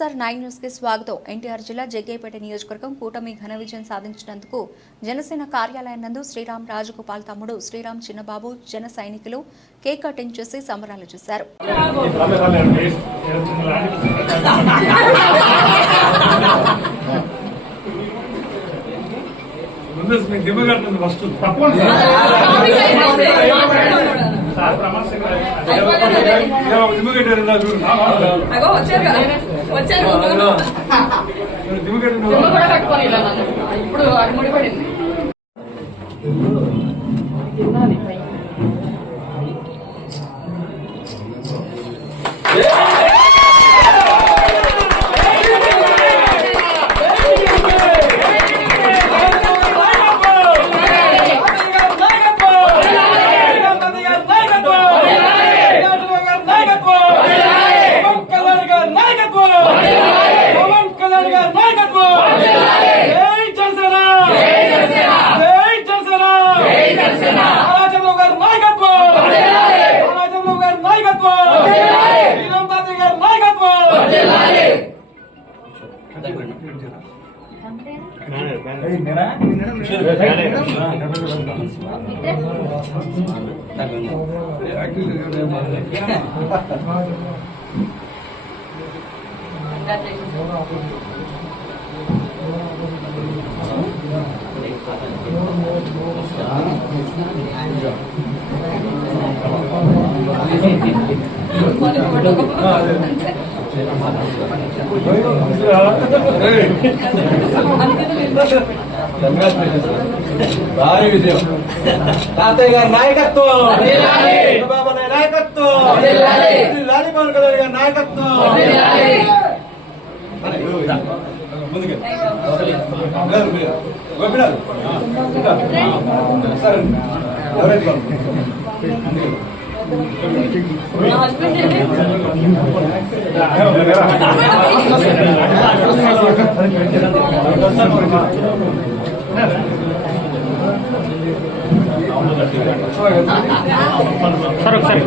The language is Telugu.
వైఎస్ఆర్ 9 న్యూస్ కి స్వాగతం. ఎన్టీఆర్ జిల్లా జగ్గయ్యపేట నియోజకవర్గం కూటమి ఘన విజయం సాధించినందుకు జనసేన కార్యాలయం నందు శ్రీరామ్ రాజగోపాల్ తమ్ముడు శ్రీరామ్ చిన్నబాబు జన సైనికులు కేక్ కటింగ్ చేసి సంబరాలు చేశారు. ఇప్పుడు ముడిపడింది. భారీ విజయం. తాతయ్య గారి నాయకత్వం, బాబా నాయకత్వం, లాలి పవన్ కళ్యాణ్ గారి నాయకత్వం. ముందుకు సార్ ఒకసారి